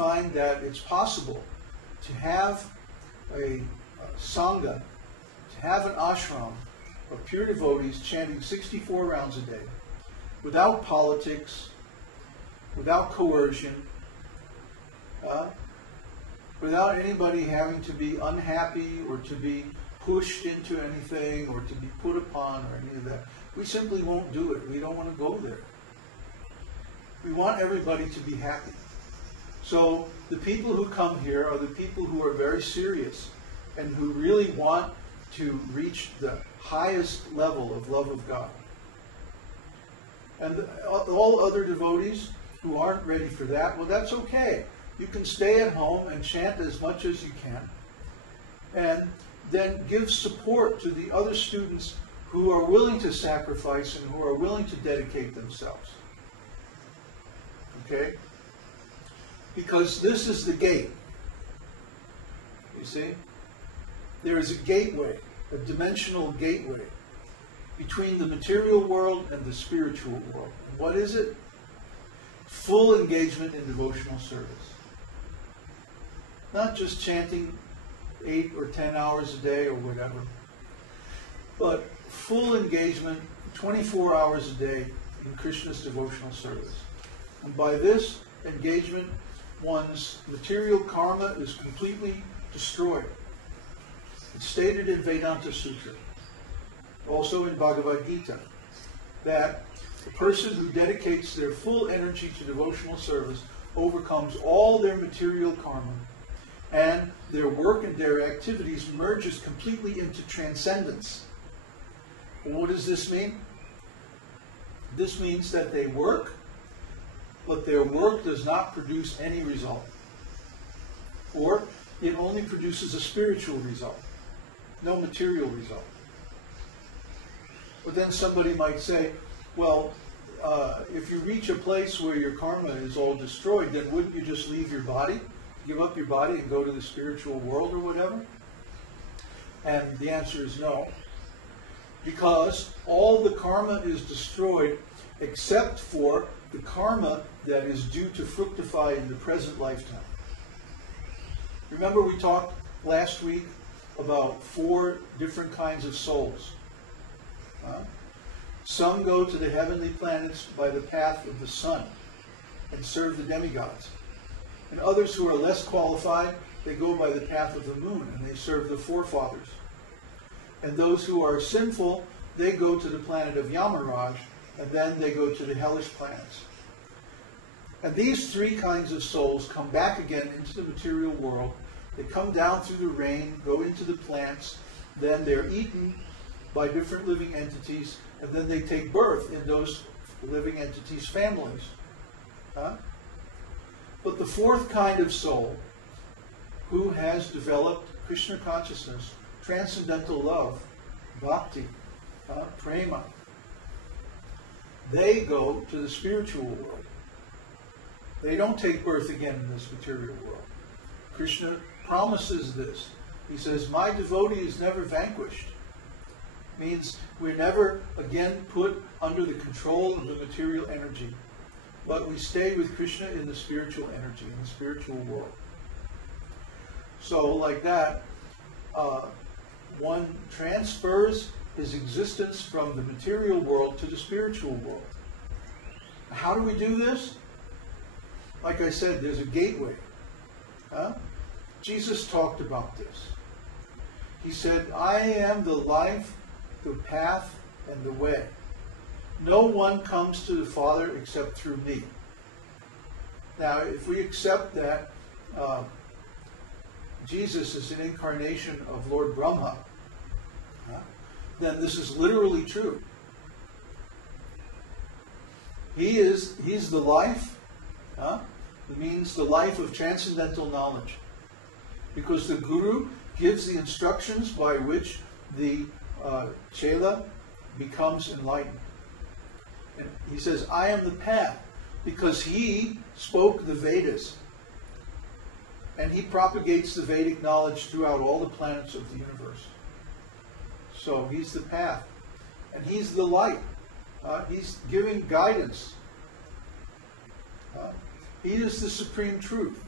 find that it's possible to have a sangha, to have an ashram of pure devotees chanting 64 rounds a day, without politics, without coercion, without anybody having to be unhappy or to be pushed into anything or to be put upon or any of that. We simply won't do it. We don't want to go there. We want everybody to be happy. So the people who come here are the people who are very serious and who really want to reach the highest level of love of God. And all other devotees who aren't ready for that, well, that's okay. You can stay at home and chant as much as you can, and then give support to the other students who are willing to sacrifice and who are willing to dedicate themselves. Okay? Because this is the gate. You see? There is a gateway, a dimensional gateway between the material world and the spiritual world. And what is it? Full engagement in devotional service. Not just chanting 8 or 10 hours a day or whatever, but full engagement 24 hours a day in Krishna's devotional service. And by this engagement, one's material karma is completely destroyed. It's stated in Vedanta Sutra, also in Bhagavad Gita, that the person who dedicates their full energy to devotional service overcomes all their material karma, and their work and their activities merges completely into transcendence. Well, what does this mean? This means that they work, but their work does not produce any result. Or it only produces a spiritual result, no material result. But then somebody might say, well, if you reach a place where your karma is all destroyed, then wouldn't you just leave your body? Give up your body and go to the spiritual world or whatever? And the answer is no. Because all the karma is destroyed except for the karma that is due to fructify in the present lifetime. Remember we talked last week about 4 different kinds of souls. Some go to the heavenly planets by the path of the sun and serve the demigods. And others who are less qualified, they go by the path of the moon and they serve the forefathers. And those who are sinful, they go to the planet of Yamaraj, and then they go to the hellish planets. And these 3 kinds of souls come back again into the material world. They come down through the rain, go into the plants, then they're eaten by different living entities, and then they take birth in those living entities' families. But the 4th kind of soul, who has developed Krishna consciousness, transcendental love, bhakti, prema, they go to the spiritual world. They don't take birth again in this material world. Krishna promises this. He says, my devotee is never vanquished. Means we're never again put under the control of the material energy, but we stay with Krishna in the spiritual energy, in the spiritual world. So like that, one transfers his existence from the material world to the spiritual world. How do we do this? Like I said, there's a gateway. Jesus talked about this. He said, I am the life, the path, and the way. No one comes to the Father except through me. Now, if we accept that Jesus is an incarnation of Lord Brahmā, then this is literally true. He's the life. It means the life of transcendental knowledge. Because the Guru gives the instructions by which the Chela becomes enlightened. And he says, I am the path, because he spoke the Vedas. And he propagates the Vedic knowledge throughout all the planets of the universe. So he's the path. And he's the light. He's giving guidance. He is the supreme truth.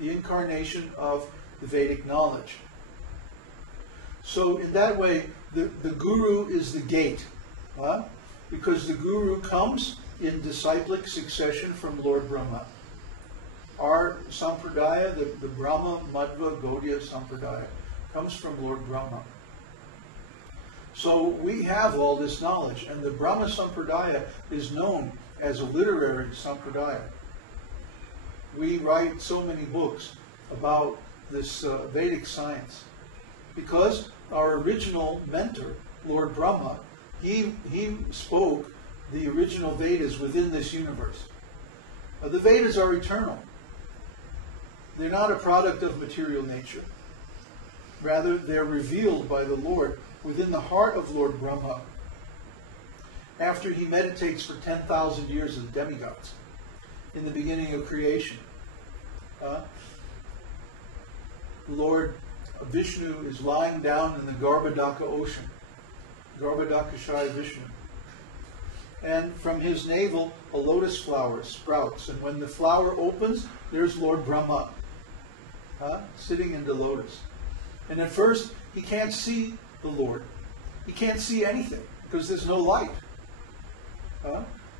the incarnation of the Vedic knowledge. So in that way, the guru is the gate, because the guru comes in disciplic succession from Lord Brahma. Our sampradaya, the Brahma, Madhva, Gaudiya sampradaya, comes from Lord Brahma. So we have all this knowledge, and the Brahma sampradaya is known as a literary sampradaya. We write so many books about this Vedic science because our original mentor, Lord Brahma, he spoke the original Vedas within this universe. The Vedas are eternal. They're not a product of material nature. Rather, they're revealed by the Lord within the heart of Lord Brahma after he meditates for 10,000 years as demigods in the beginning of creation. Lord Vishnu is lying down in the Garbhodaka ocean, Garbhodakashaya Vishnu. And from his navel, a lotus flower sprouts. And when the flower opens, there's Lord Brahma, sitting in the lotus. And at first, he can't see the Lord. He can't see anything because there's no light.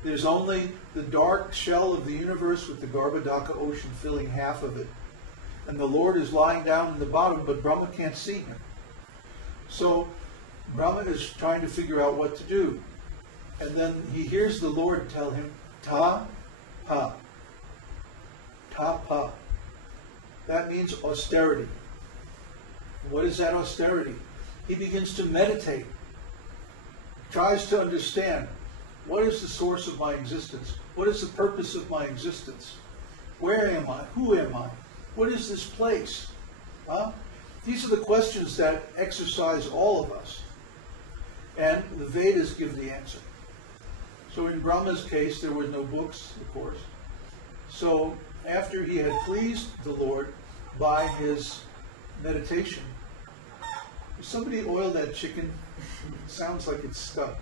There's only the dark shell of the universe with the Garbhodaka ocean filling half of it. And the Lord is lying down in the bottom, but Brahma can't see him. So Brahma is trying to figure out what to do. And then he hears the Lord tell him, Ta Pa. Ta Pa. That means austerity. What is that austerity? He begins to meditate. Tries to understand, what is the source of my existence? What is the purpose of my existence? Where am I? Who am I? What is this place? These are the questions that exercise all of us. And the Vedas give the answer. So in Brahma's case, there were no books, of course. So after he had pleased the Lord by his meditation, somebody oil that chicken. Sounds like it's stuck.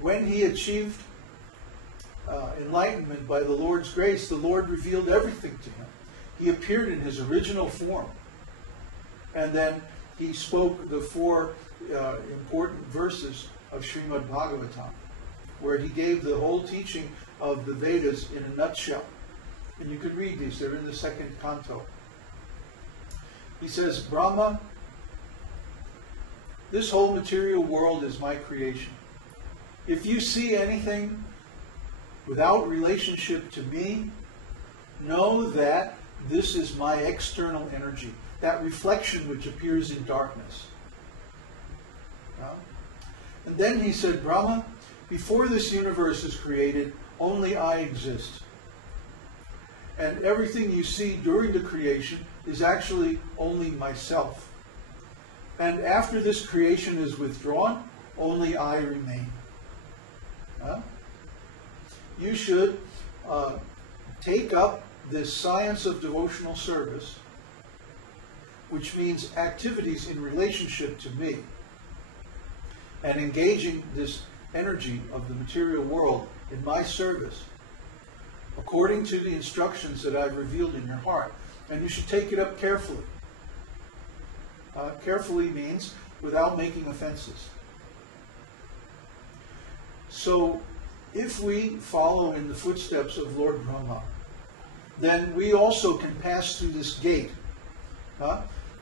When he achieved enlightenment by the Lord's grace, the Lord revealed everything to him. He appeared in his original form. And then he spoke the 4 important verses of Srimad Bhagavatam, where he gave the whole teaching of the Vedas in a nutshell. And you could read these. They're in the 2nd canto. He says, Brahma, this whole material world is my creation. If you see anything without relationship to me, know that this is my external energy, that reflection which appears in darkness. And then he said, Brahma, before this universe is created, only I exist. And everything you see during the creation is actually only myself. And after this creation is withdrawn, only I remain. You should take up this science of devotional service, which means activities in relationship to me, and engaging this energy of the material world in my service, according to the instructions that I've revealed in your heart. And you should take it up carefully. Carefully means without making offenses. So, if we follow in the footsteps of Lord Brahma, then we also can pass through this gate.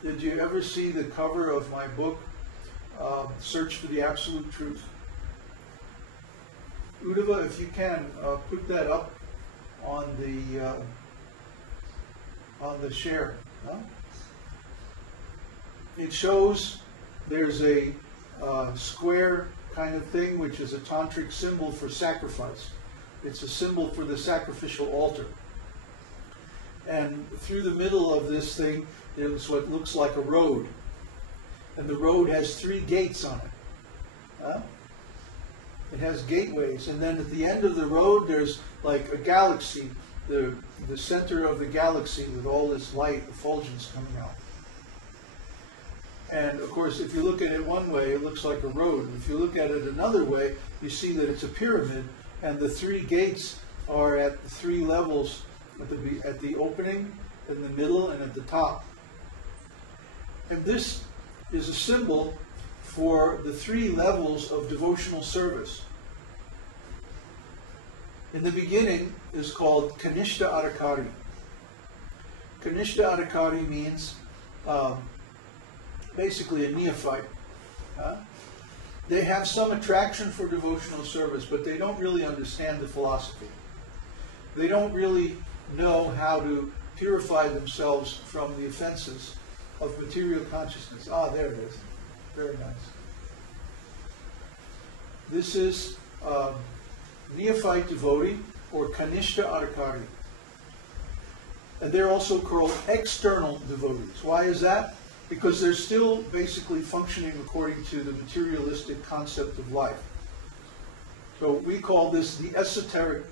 Did you ever see the cover of my book, Search for the Absolute Truth? Uddhava, if you can, put that up on the share. It shows there's a square kind of thing, which is a tantric symbol for sacrifice. It's a symbol for the sacrificial altar. And through the middle of this thing is what looks like a road. And the road has 3 gates on it. It has gateways. And then at the end of the road, there's like a galaxy, the center of the galaxy with all this light, effulgence coming out. And of course, if you look at it one way, it looks like a road. If you look at it another way, you see that it's a pyramid, and the 3 gates are at the 3 levels at the opening, in the middle, and at the top. And this is a symbol for the 3 levels of devotional service. In the beginning is called Kṛṣṇa Adhikari. Kṛṣṇa Adhikari means basically a neophyte. They have some attraction for devotional service, but they don't really understand the philosophy. They don't really know how to purify themselves from the offenses of material consciousness. Ah, there it is. Very nice. This is neophyte devotee, or Kṛṣṇa Adhikari. And they're also called external devotees. Why is that? Because they're still basically functioning according to the materialistic concept of life. So we call this the esoteric